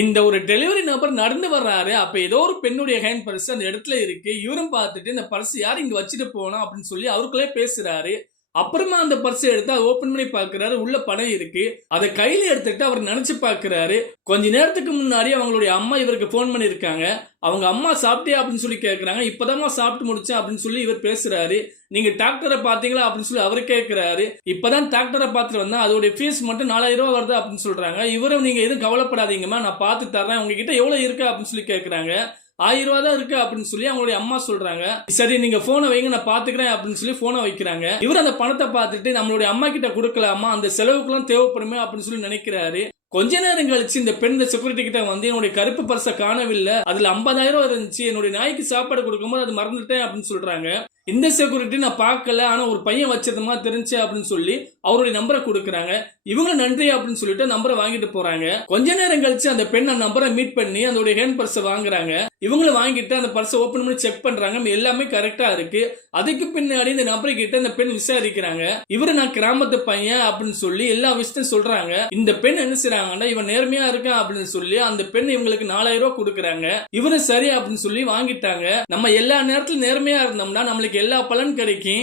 இந்த ஒரு டெலிவரி நபர் நடந்து வர்றாரு. அப்ப ஏதோ ஒரு பெண்ணுடைய ஹேண்ட் பர்ஸ் அந்த இடத்துல இருக்கு. இவரும் பார்த்துட்டு இந்த பர்ஸ் யார் இங்க வச்சுட்டு போனா அப்படின்னு சொல்லி அவருக்குள்ளே பேசுறாரு. அப்புறமா அந்த பர்ஸ எடுத்து அத ஓப்பன் பண்ணி பார்க்கிறாரு. உள்ள பணம் இருக்கு. அத கையில எடுத்துட்டு அவர் நெனச்சு பார்க்கிறாரு. கொஞ்ச நேரத்துக்கு முன்னாடி அவங்களுடைய அம்மா இவருக்கு ஃபோன் பண்ணியிருக்காங்க. அவங்க அம்மா சாப்பிட்டியா அப்படின்னு சொல்லி கேட்கறாங்க. இப்பதாம்மா சாப்பிட்டு முடிச்சேன் அப்படின்னு சொல்லி இவர் பேசுறாரு. நீங்க டாக்டர பார்த்தீங்களா அப்படின்னு சொல்லி அவரு கேட்கிறாரு. இப்பதான் டாக்டர பார்த்துட்டு வந்தேன். அதோட ஃபீஸ் மட்டும் ரூ. 4000 வருது அப்படின்னு சொல்றாங்க. இவரும் நீங்க எதுவும் கவலைப்படாதீங்கம்மா நான் பார்த்து தர்றேன். உங்ககிட்ட எவ்வளவு இருக்கு அப்படின்னு சொல்லி கேட்கறாங்க. ரூ. 1000 தான் இருக்கு அப்படின்னு சொல்லி அவங்களுடைய அம்மா சொல்றாங்க. சரி நீங்க போனை வைங்க நான் பாத்துக்கிறேன் அப்படின்னு சொல்லி போனை வைக்கிறாங்க. இவர் அந்த பணத்தை பார்த்துட்டு நம்மளுடைய அம்மா கிட்ட கொடுக்கலாமா அந்த செலவுக்குலாம் தேவைப்படுமே அப்படின்னு சொல்லி நினைக்கிறாரு. கொஞ்ச நேரம் கழிச்சு இந்த பெண் செக்யூரிட்டி கிட்ட வந்து என்னுடைய கருப்பு பர்ஸ காணவில்லை. அதுல 50,000 இருந்துச்சு. என்னுடைய நாய்க்கு சாப்பாடு கொடுக்கும்போது அது மறந்துட்டேன் அப்படின்னு சொல்றாங்க. இந்த செக்யூரிட்டி நான் பார்க்கல ஆனா ஒரு பையன் வச்சதுமா தெரிஞ்சு அப்படின்னு சொல்லி அவருடைய நம்பரை கொடுக்குறாங்க. இவங்க நன்றி அப்படின்னு சொல்லிட்டு நம்பரை வாங்கிட்டு போறாங்க. கொஞ்ச நேரம் கழிச்சு அந்த பெண் அந்த நம்பரை மீட் பண்ணி அதோட ஹேண்ட் பர்ஸ் வாங்குறாங்க. இவங்களும் வாங்கிட்டு அந்த பர்ஸை ஓபன் பண்ணி செக் பண்றாங்க. எல்லாமே கரெக்டா இருக்கு. அதுக்கு பின்னாடி இந்த நபரை கிட்ட இந்த பெண் விசாரிக்கிறாங்க. இவரு நான் கிராமத்து பையன் அப்படின்னு சொல்லி எல்லா விஷயத்தையும் சொல்றாங்க. இந்த பெண் என்ன செய்றாங்கன்னா இவன் நேர்மையா இருக்கான் அப்படின்னு சொல்லி அந்த பெண் இவங்களுக்கு 4000 கொடுக்குறாங்க. இவரு சரி அப்படின்னு சொல்லி வாங்கிட்டாங்க. நம்ம எல்லா நேரத்திலும் நேர்மையா இருந்தோம்னா நம்மளுக்கு எல்லா பலன் கிடைக்கும்.